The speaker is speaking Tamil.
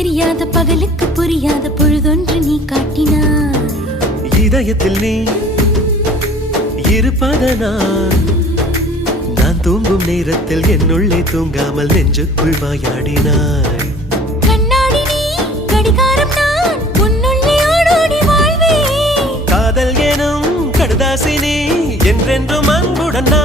தெரியாத பகலுக்கு புரியாத பொழுதொன்று நீ காட்டினாய். இதயத்தில் நீ இருப்பதனால் நான் தூங்கும் நேரத்தில் என்னுள்ளே தூங்காமல் நெஞ்சுக்குள் வாயாடினாய். கண்ணாடி நீ கடிகாரம் நான் உன்னுள்ளே ஓடோடி வாழ்வே. காதல் எனும் கடுதாசி நீ என்றென்றும் அன்புடன் நான்